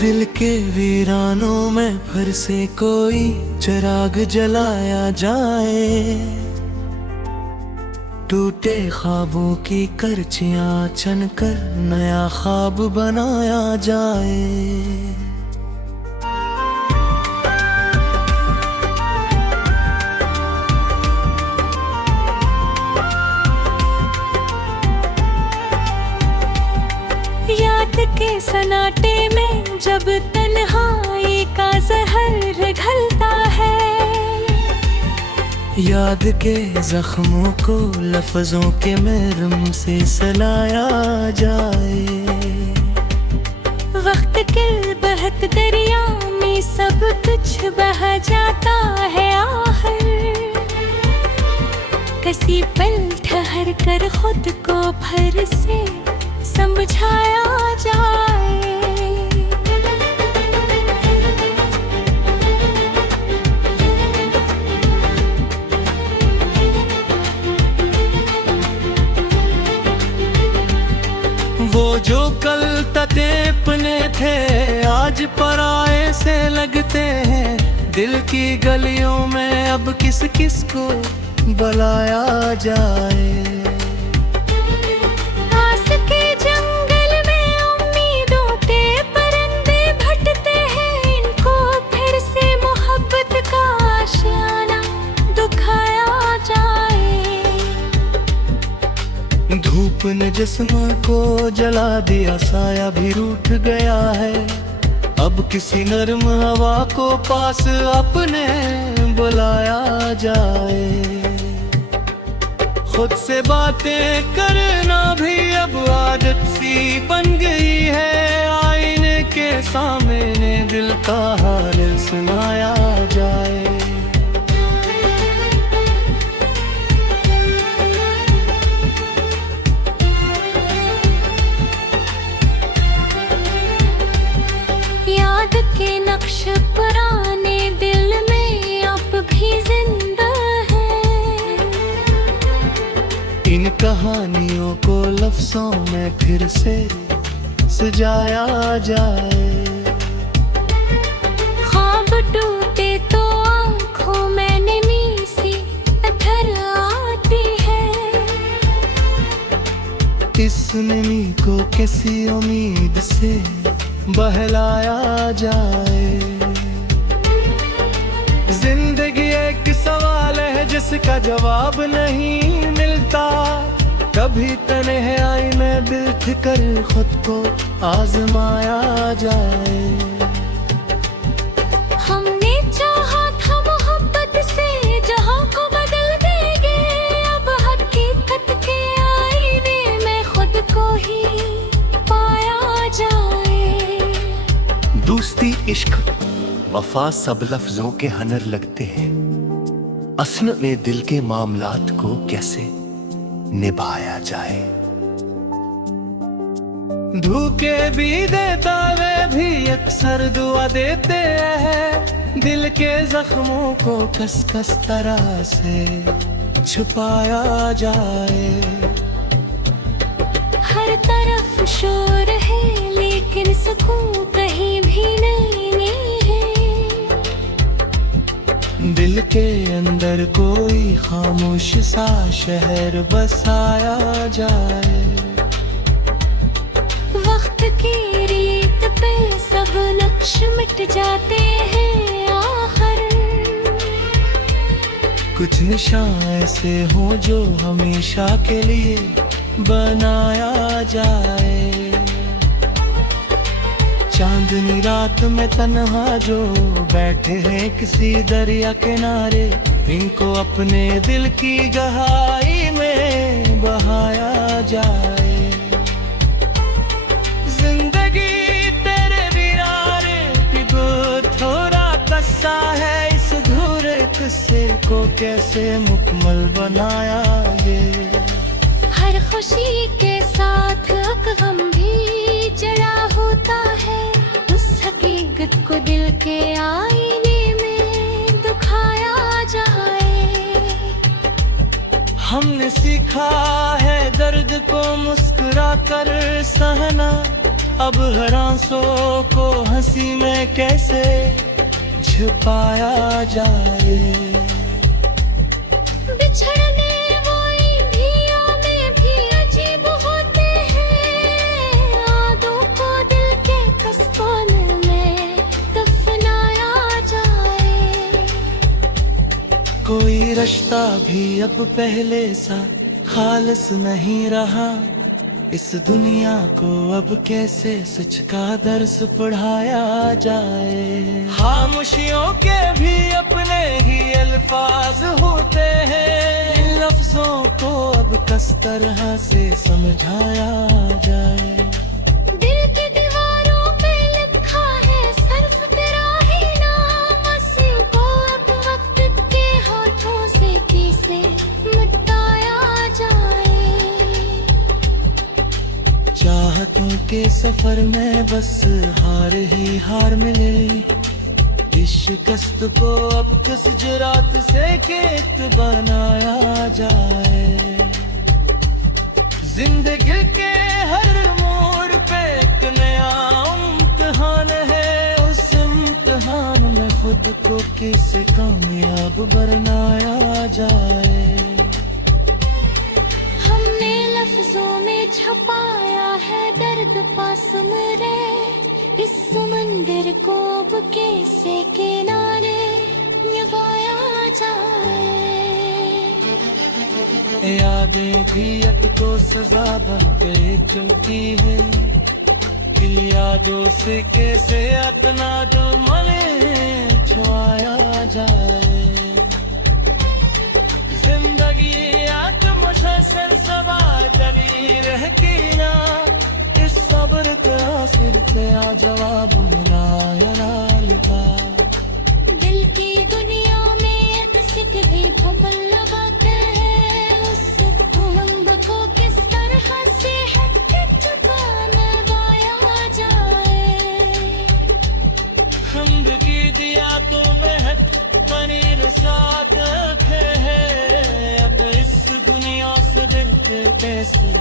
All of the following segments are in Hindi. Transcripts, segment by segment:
दिल के वीरानों में फिर से कोई चिराग जलाया जाए, टूटे ख्वाबों की करचियां चनकर नया ख्वाब बनाया जाए। याद के सन्नाटे में जब तन्हाई का जहर घलता है, याद के जख्मों को लफ्जों के मरहम से सलाया जाए। वक्त के बहत दरिया में सब कुछ बह जाता है आखिर, किसी पल ठहर कर खुद को फिर से समझाया जाए। वो जो कल तक अपने थे आज पराए से लगते हैं, दिल की गलियों में अब किस किस को बुलाया जाए। धूप ने जिस्म को जला दिया, साया भी रूठ गया है, अब किसी नर्म हवा को पास अपने बुलाया जाए। खुद से बातें करना भी अब आदत सी बन गई है, आईने के सामने दिल का हाल सुनाया जाए। याद के नक्श पुराने दिल में अब भी जिंदा है, इन कहानियों को लफ्जों में फिर से सजाया जाए। ख्वाब टूटे तो आँखों में नमी सी अधर आती है, इस नमी को किसी उम्मीद से बहलाया जाए। जिंदगी एक सवाल है जिसका जवाब नहीं मिलता, कभी तन्हाई में दिल ठिकर खुद को आजमाया जाए। हमने चाहा था मोहब्बत से जहां को बदल देंगे, अब हकीकत के आईने में खुद को ही पाया जाए। दोस्ती, इश्क, वफा सब लफ्जों के हनर लगते हैं, असल में दिल के मामलात को कैसे निभाया जाए। धोखे भी देता वे भी अक्सर दुआ देते हैं, दिल के जख्मों को कस कस तरह से छुपाया जाए। हर तरफ शोर है लेकिन सुकून कहीं भी नहीं है, दिल के अंदर कोई खामोश सा शहर बसाया जाए। वक्त की रीत पे सब नक्श मिट जाते हैं आखिर, कुछ निशान ऐसे हो जो हमेशा के लिए बनाया जाए। चांदनी रात में तन्हा जो बैठे हैं किसी दरिया किनारे, इनको अपने दिल की गहराई में बहाया जाए। जिंदगी तेरे वीराने पिघो थोड़ा कस्सा है, इस अधूरे किस्से को कैसे मुकम्मल बनाया ये। हर खुशी के साथ एक गम भी जड़ा होता है, उस हकीकत को दिल के आईने में दिखाया जाए। हमने सीखा है दर्द को मुस्कुरा कर सहना, अब हर आंसू को हंसी में कैसे छुपाया जाए। बिछड़ने वाइयों में भी अजीब होते हैं, यादों को दिल के कस्बाने में दफनाया जाए। कोई रिश्ता भी अब पहले सा खालिस नहीं रहा, इस दुनिया को अब कैसे सच का दर्स पढ़ाया जाए। खामोशियों के भी अपने ही अल्फाज होते हैं, इन लफ्जों को अब किस तरह से समझाया जाए। दिल की दीवारों पे लिखा है सिर्फ तेरा ही नाम, अस्ल को अब वक्त के हाथों से कैसे मिटाया जाए। चाहतों के सफर में बस हार ही हार मिले, इस शिकस्त को अब किस जुरात से खेत बनाया जाए। जिंदगी के हर मोड़ पे एक नया इम्तिहान है, उस इम्तिहान में खुद को किसे कामयाब बनाया जाए। हमने लफ्जों में छुपाया है दर्द पास मेरे, इस समंदर को अब कैसे किनारे लगाया जाए। यादें भी अब तो सजा बन के चलती है, यादों से कैसे अपना जो मने छुआया जाए। जिंदगी आत्मशसन सवार जगी रहती ना, इस सब्र का सिर पे आ जवाब मुनायराल का। दिल की दुनिया में किसी भी भवन लगाते हैं, उस भूमंड को किस तरह से हट के छुपाया जाए। खंड की दिया तो महक पनीर साथ है, अब इस दुनिया से दिल के कैसे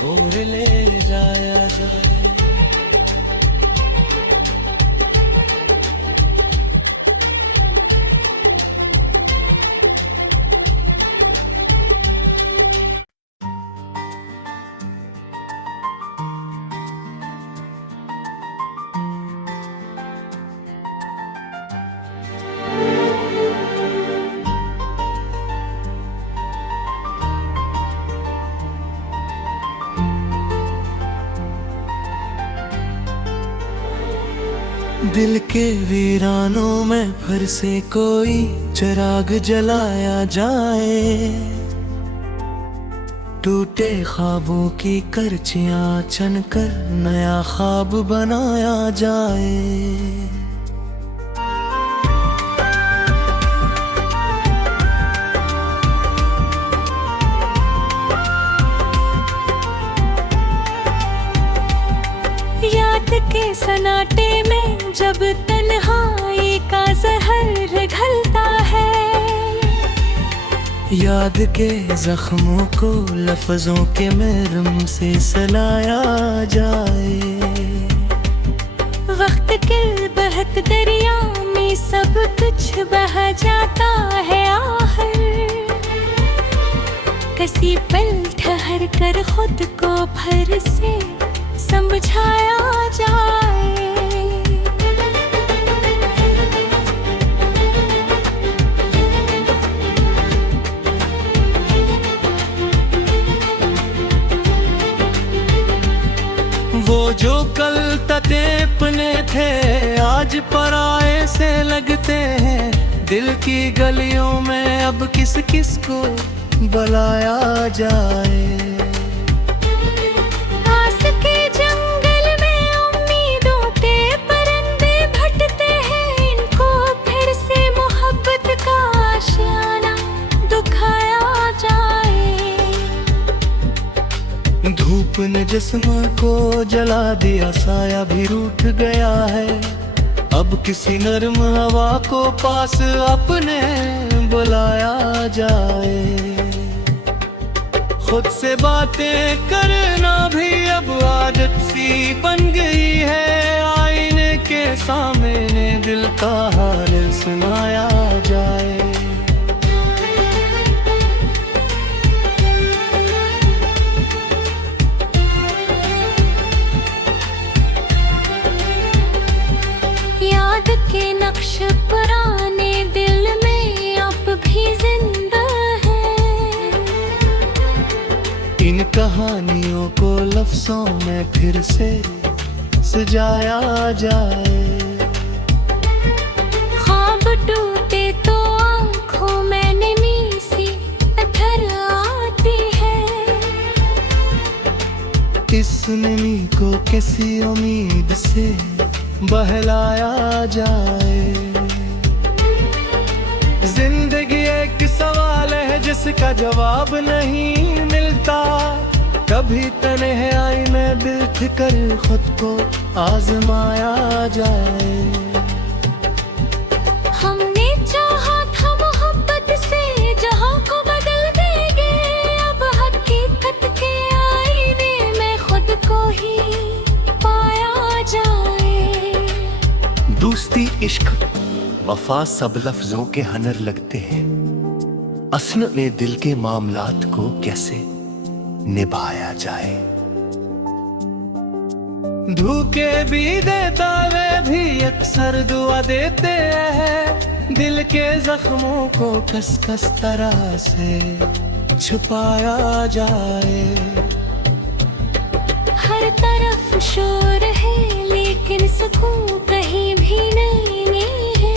दूर ले जाया जाए। दिल के वीरानों में फिर से कोई चिराग जलाया जाए, टूटे ख्वाबों की करचियां छनकर नया ख्वाब बनाया जाए। याद के सन्नाटे में जब तन्हाई का जहर घलता है, याद के जख्मों को लफ्जों के मरहम से सलाया जाए। वक्त के बहत दरिया में सब कुछ बह जाता है आखिर, किसी पल ठहर कर खुद को फिर से समझाया जाए। वो जो कल ततेपने थे आज पराए से लगते हैं, दिल की गलियों में अब किस किस को बुलाया जाए। आस के जंगल में उम्मीदों के परिंदे भटते हैं, इनको फिर से मोहब्बत का आशियाना दुखाया जाए। धूप ने जिस्म को जला दिया, साया भी रूठ गया है, अब किसी नर्म हवा को पास अपने बुलाया जाए। खुद से बातें करना भी अब आदत सी बन गई है। आईने के सामने दिल का हाल सुनाया जाए। याद के नक्श पुराने दिल में अब भी जिंदा है। इन कहानियों को लफ्जों में फिर से सजाया जाए। ख्वाब टूटे तो आँखों में नमी सी अधर आती है। इस नमी को किसी उम्मीद से बहलाया जाए। जिंदगी एक सवाल है जिसका जवाब नहीं मिलता। कभी तन्हाई में बैठ कर खुद को आजमाया जाए। हमने चाहा था मोहब्बत से जहां को बदल देंगे। अब हकीकत के आईने में खुद को ही पाया जाए। दोस्ती, इश्क, वफा सब लफ्जों के हनर लगते हैं। असल में दिल के मामलात को कैसे निभाया जाए। धोखे भी देता वे भी अक्सर दुआ देते हैं। दिल के जख्मों को कस कस तरह से छुपाया जाए। हर तरफ शोर है लेकिन सुकून कहीं भी नहीं है।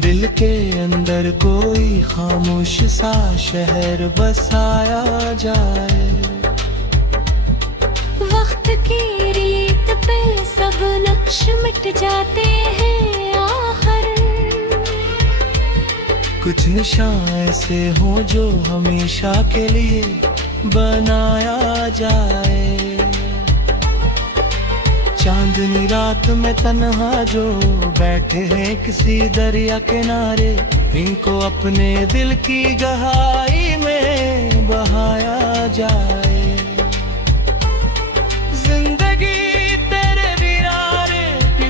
दिल के अंदर कोई खामोश सा शहर बसाया जाए। वक्त की रीत पे सब नक्श मिट जाते हैं आखिर। कुछ निशान ऐसे हो जो हमेशा के लिए बनाया जाए। चांदनी रात में तन्हा जो बैठे हैं किसी दरिया किनारे। इनको अपने दिल की गहराई में बहाया जाए। जिंदगी तेरे वीराने की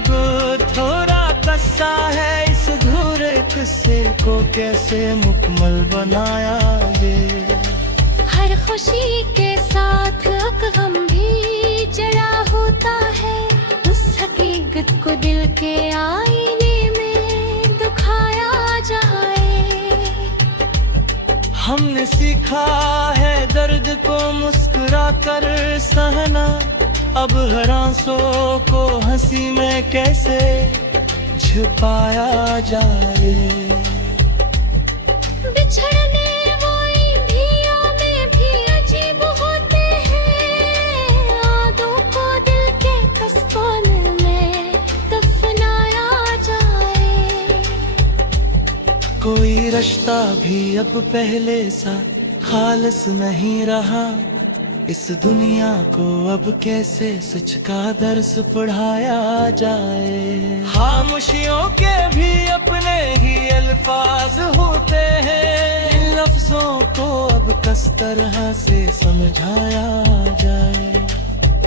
थोड़ा कस्सा है। इस अधूरे किस्से को कैसे मुकम्मल बनाया जाए। हर खुशी के साथ एक गम भी जड़ा होता है। उस हकीकत को दिल के आईने में दिखाया जाए। हमने सीखा है दर्द को मुस्कुरा कर सहना। अब हर आंसू को हंसी में कैसे छुपाया जाए। बिछड़ने वो ईंधियों में भी अजीब होते हैं। यादों को दिल के कस्कोने में दफनाया जाए। कोई रिश्ता भी अब पहले सा खालिस नहीं रहा। इस दुनिया को अब कैसे सच का दर्स पढ़ाया जाए। खामोशियों के भी अपने ही अल्फाज होते हैं। इन लफ्जों को अब किस तरह से समझाया जाए।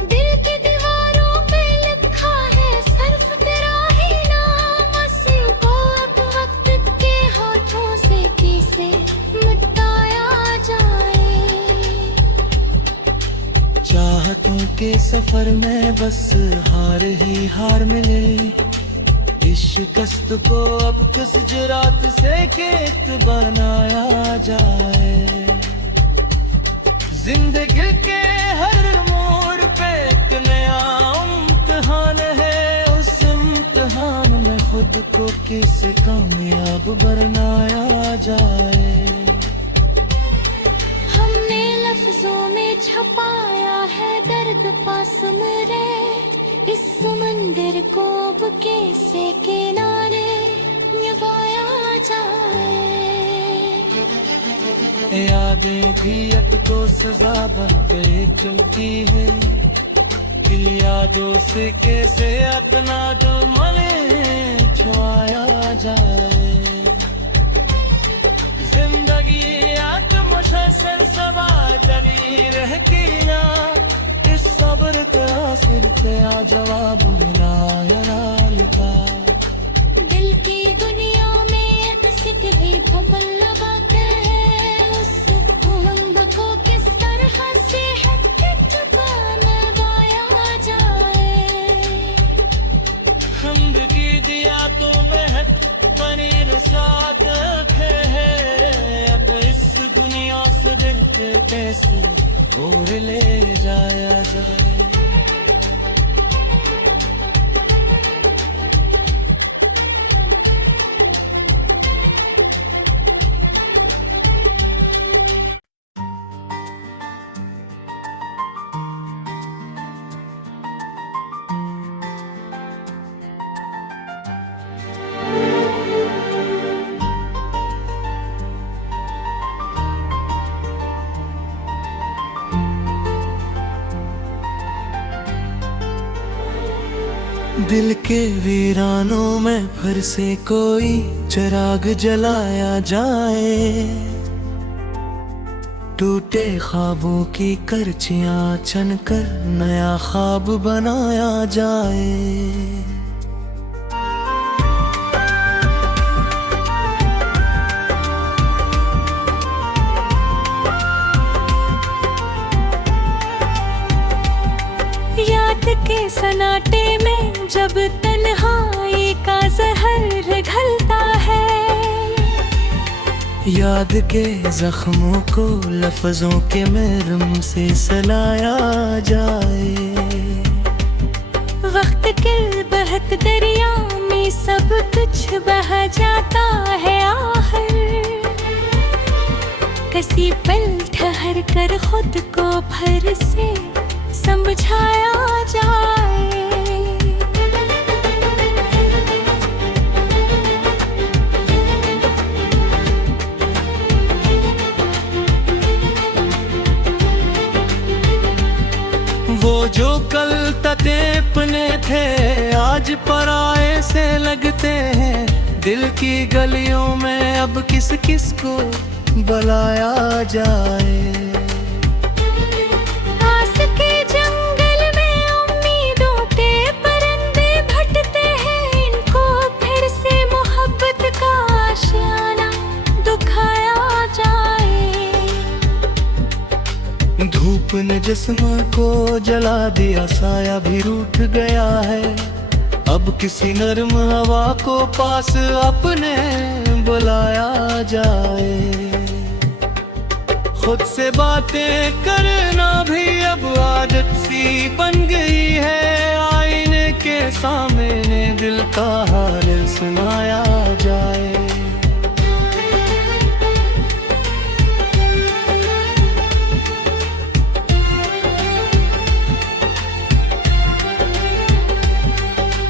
दिल की दीवारों पे लिखा है सिर्फ तेरा ही नाम। अस्ल को अब वक्त के हाथों से कैसे मिटाया जाए। चाहतों के सफर में बस हार ही हार मिले। इस शिकस्त को अब किस जुरात से खेत बनाया जाए। जिंदगी के हर मोड़ पे एक नया इम्तिहान है। उस इम्तिहान में खुद को कैसे कामयाब बनाया जाए। हमने लफ्जों में छपाया है दर्द पास मेरे। इस समंदर को अब कैसे किनारे निभाया जाए। यादें भी अब तो सजा बन कर चलती है। यादों से कैसे अपना जो मने छुआया जाए। जिंदगी आत्मशा से आ जवाब मिला यार का। दिल की दुनिया में अक्सर भी फबल लगाते हैं, उस उमंग को किस तरह से है कि छुपाना गाया जाए। हमद की दिया तो महक पनीर साथ है, तो इस दुनिया से दिल के कैसे दूर ले जाया जाए। दिल के वीरानों में फिर से कोई चिराग जलाया जाए, टूटे ख्वाबों की करचियां छनकर नया ख्वाब बनाया जाए। याद के सन्नाटे में जब तन्हाई का जहर घलता है, याद के जख्मों को लफ्जों के मरहम से सलाया जाए। वक्त के बहत दरिया में सब कुछ बह जाता है आखिर, किसी पल ठहर कर खुद को फिर से समझाया जाए। वो जो कल तक अपने थे आज पराए से लगते हैं, दिल की गलियों में अब किस किस को बुलाया जाए। धूप ने जिस्म को जला दिया, साया भी रूठ गया है, अब किसी नर्म हवा को पास अपने बुलाया जाए। खुद से बातें करना भी अब आदत सी बन गई है, आईने के सामने दिल का हाल सुनाया जाए।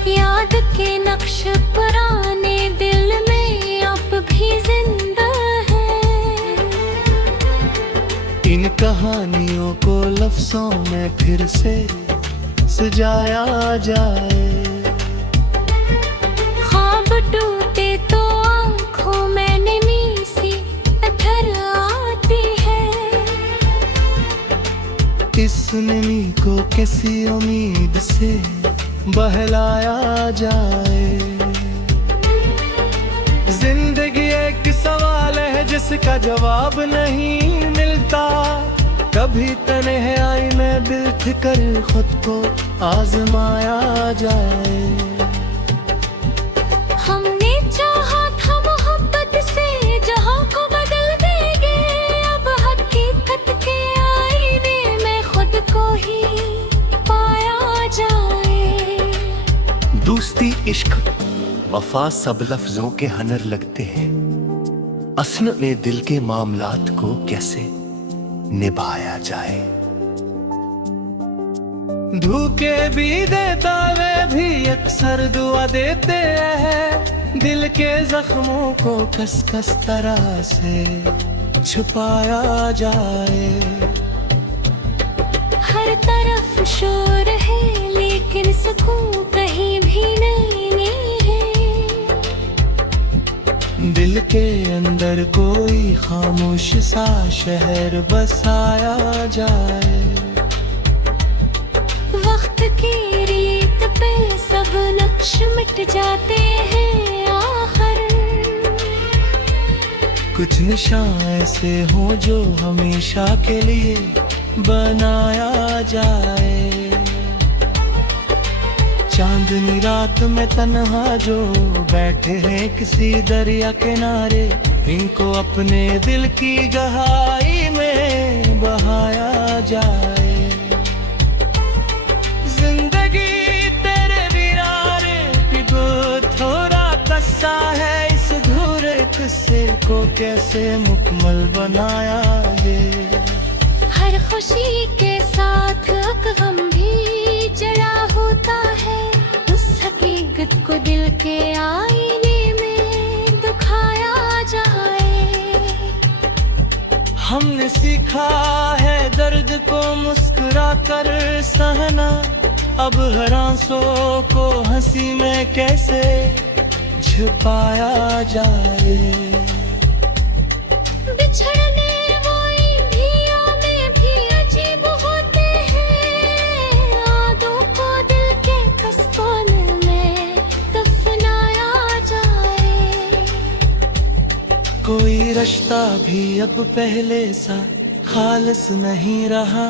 याद के नक्श पुराने दिल में अब भी जिंदा है, इन कहानियों को लफ्जों में फिर से सजाया जाए। ख्वाब टूटे तो आँखों में नमी सी अधर आती है, इस नमी को किसी उम्मीद से बहलाया जाए। जिंदगी एक सवाल है जिसका जवाब नहीं मिलता, कभी तन्हाई में दिल ठिकर खुद को आजमाया जाए। हमने चाहा था मोहब्बत से जहां को बदल देंगे, अब हकीकत के आईने में खुद को ही पाया जाए। दोस्ती इश्क वफा सब लफ्जों के हनर लगते हैं, असल में दिल के मामलात को कैसे निभाया जाए। धोखे भी देता वे भी अक्सर दुआ देते हैं, दिल के जख्मों को कस कस तरह से छुपाया जाए। हर तरफ शोर है लेकिन सुकून कहीं भी नहीं है, दिल के अंदर कोई खामोश सा शहर बसाया जाए। वक्त की रीत पे सब नक्श मिट जाते हैं आखिर। कुछ निशान ऐसे हो जो हमेशा के लिए बनाया जाए। चांदनी रात में तन्हा जो बैठे हैं किसी दरिया किनारे, इनको अपने दिल की गहराई में बहाया जाए। जिंदगी तेरे वीराने पिघो थोड़ा कस्सा है, इस अधूरे किस्से को कैसे मुकम्मल बनाया ये। हर खुशी के साथ एक गम भी जड़ा होता है, उस हकीकत को दिल के आईने में दिखाया जाए। हमने सीखा है दर्द को मुस्कुरा कर सहना, अब हर आंसू को हंसी में कैसे छुपाया जाए। बिछड़ने में भी अजीब होते हैं, यादों को दिल के कस्ताने में दफनाया जाए। कोई रिश्ता भी अब पहले सा खालिस नहीं रहा,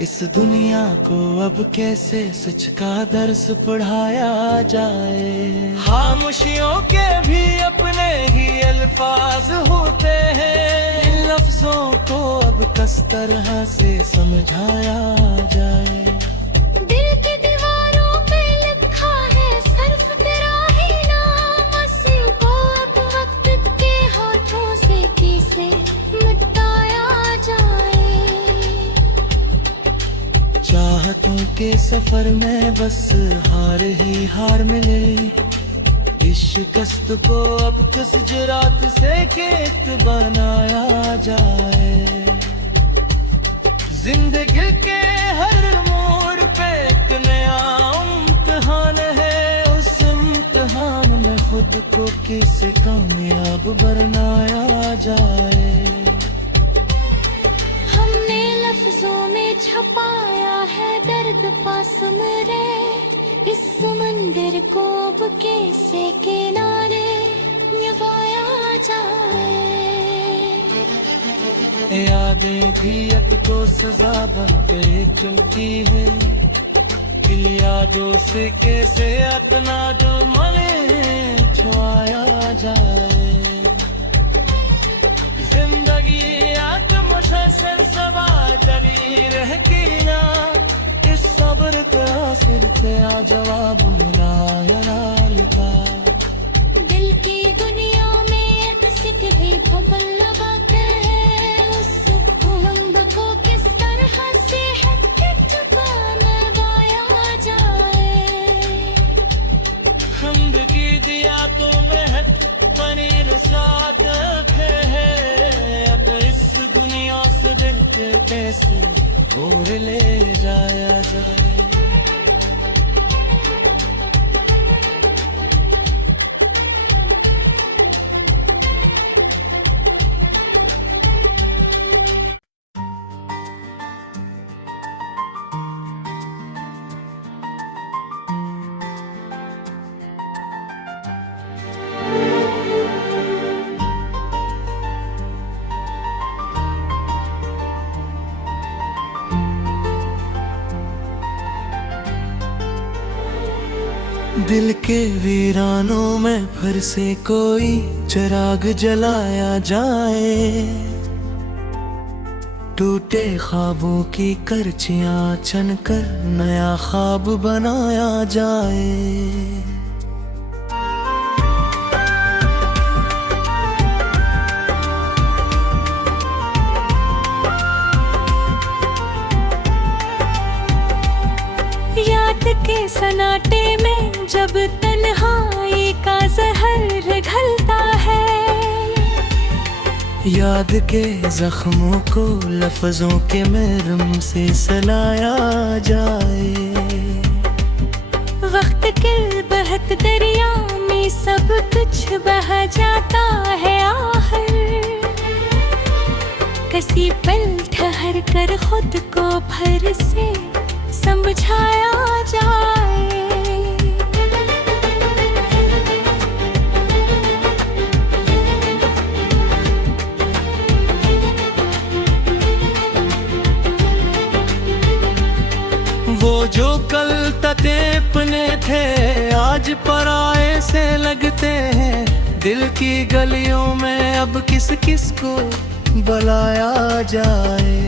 इस दुनिया को अब कैसे सच का दर्स पढ़ाया जाए। खामोशियों के भी अपने ही अल्फाज होते हैं, इन लफ्जों को अब किस तरह से समझाया जाए। दिल की दीवारों पे लिखा है सिर्फ तेरा ही नाम, अस्ल को अब वक्त के हाथों से कैसे मिटाया जाए। चाहतों के सफर में बस हार ही हार मिले, इस शिकस्त को अब किस जुरात से खेत बनाया जाए। जिंदगी के हर मोड़ पे एक नया इम्तिहान है, उस इम्तिहान में खुद को किस कामयाब बनाया जाए। हमने लफ्जों में छपाया है दर्द पास मेरे, इस समंदर को अब कैसे किनारे निभाया जाए। यादें भी अब तो सजा बन के चलती है, इन यादों से कैसे अपना जो मने छुआया जाए। जिंदगी आत्मशसन सवार करी रहती ना, इस सब्र का सिर पे आ जवाब मुलायम का। दिल की दुनिया में एक सिकरे भवन लगाते हैं, उस भूलंब को किस तरह से हट के छुपाया जाए। हमद की दिया तो महक पनीर साथ है, तो इस दुनिया से दिल के कैसे दूर ले जाया जाए। दिल के वीरानों में फिर से कोई चिराग जलाया जाए। टूटे ख्वाबों की करचियां छनकर नया ख्वाब बनाया जाए। याद के सन्नाटे में जब तन्हाई का जहर घलता है, याद के जख्मों को लफ्जों के मरहम से सलाया जाए। वक्त के बहत दरिया में सब कुछ बह जाता है आखिर। किसी पल ठहर कर खुद को फिर से समझाया जाए। वो जो कल तक अपने थे आज पराए से लगते हैं। दिल की गलियों में अब किस किस को बुलाया जाए।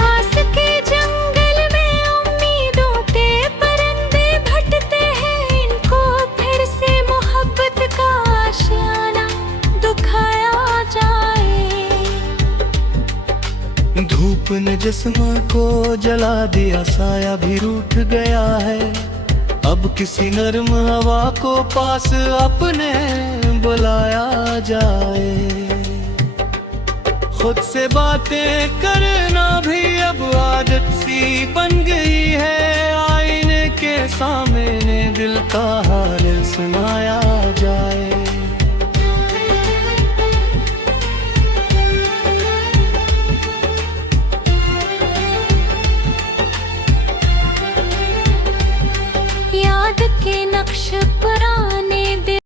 आस के जंगल में उम्मीदों के परिंदे भटते हैं। इनको फिर से मोहब्बत का आशियाना दिखाया जाए। धूप ने जिस्म को जला दिया, साया भी रूठ गया है। अब किसी नर्म हवा को पास अपने बुलाया जाए। खुद से बातें करना भी अब आदत सी बन गई है। आईने के सामने दिल का हाल सुनाया